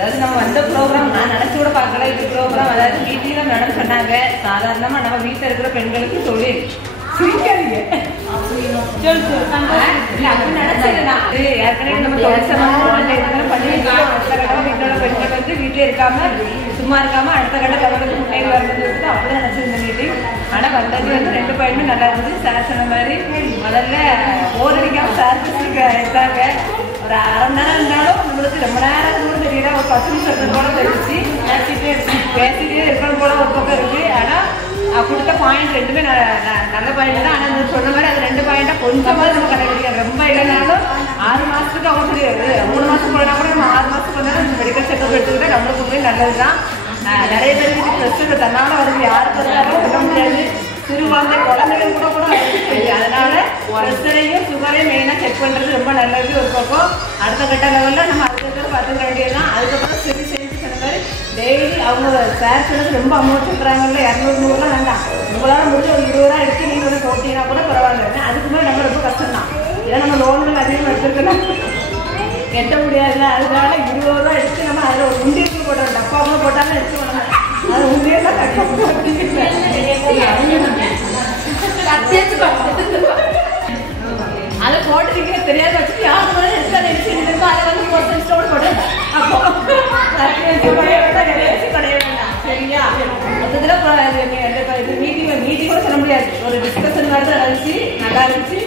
அதாவது நம்ம வந்த ப்ரோக்ராம் நான் நினைச்சு கூட பார்க்கல. இது ப்ரோக்ராம் அதாவது வீட்லயும் மேடம் சொன்னாங்க, சாதாரணமா நம்ம வீட்டில் இருக்கிற பெண்களுக்கு தொழில் சிரிக்காதீங்க. ஏற்கனவே நம்ம வீட்டோட பெண்கள் வந்து வீட்டிலே இருக்காம சும்மா இருக்காம அடுத்த கட்ட லெவலுக்கு முன்னேறி வரணும்னு சொல்லிட்டு அப்படிதான் நினைச்சிருந்த மீட்டிங். ஆனா வந்தது வந்து 2 பையனுமே நல்லா இருந்தது. சார் சொன்ன மாதிரி முதல்ல போர் அடிக்காம சார் எடுத்தாங்க. ஒரு அரை மணி நேரம் இருந்தாலும் நம்மளுக்கு ரொம்ப நேரம் கூட தெரியல. ஒரு 10 நிமிஷம் போல தெரிஞ்சு பேசிட்டே இருக்கணும் போல ஒரு பக்கம் இருக்கு. ஆனா கொடுத்த பாயிண்ட் 2மே நல்ல பாயிண்ட் தான். ஆனால் சொன்ன மாதிரி அது 2 பாயிண்டா கொஞ்சமாவது நம்ம கடைபிடிக்கலாம். ரொம்ப இல்லைனாலும் 6 மாசத்துக்கு அவங்க முடியாது. 3 மாசம் போனா கூட நம்ம 6 மாசத்துக்கு வந்தாலும் மெடிக்கல் செக்அப் எடுத்துக்கிட்டா நம்மளுக்கு உண்மையே நல்லதுதான். நிறைய பேருக்கு ப்ரெஷர் தன்னால வருது, யாருக்கு வந்தாலும் சொல்ல முடியாது. சிறு குழந்தைகள் கூட வருது. அதனால ப்ரெஷரையும் சுகரையும் மெயினாக செக் பண்ணுறது ரொம்ப நல்லது. ஒரு பக்கம் அடுத்த கட்ட லெவலில் நம்ம அதுக்கு பார்த்துக்க வேண்டியதுதான். அதுக்கப்புறம் சரி செஞ்சு சொன்ன மாதிரி டெய்லி அவங்க சார் சொன்னது ரொம்ப அமௌண்ட் சொல்கிறாங்கல்ல, 200 வேண்டாம், உங்களால் முடிஞ்ச ஒரு 20 ரூபா எடுத்து நீங்கள் வந்து போட்டிங்கன்னா கூட பரவாயில்ல. அதுக்கு மேலே நம்ம ரொம்ப கஷ்டம் தான். ஏன்னா நம்ம லோன்கள் அதிகமாக எடுத்துருக்கணும், கட்ட முடியாதுல்ல. அதனால 20 ரூபா எடுத்து நம்ம அதில் ஒரு உண்டியல் போட்டோம். டப்பா கூட போட்டாலும் எடுத்து போடணும். அது உண்டியெல்லாம் அதை போட்டுருக்கே தெரியாத வச்சுட்டு யாருக்கு மேலே எடுத்து அதை எடுத்து அதை வந்து ஸ்டோன் போட்டு அப்போ கிடையாது வேண்டாம். சரியா? மொத்தத்தில் மீட்டிங் கூட சொல்ல முடியாது. ஒரு டிஸ்கஷன் மாதிரி தான் இருந்துச்சு, நல்லா இருந்துச்சு.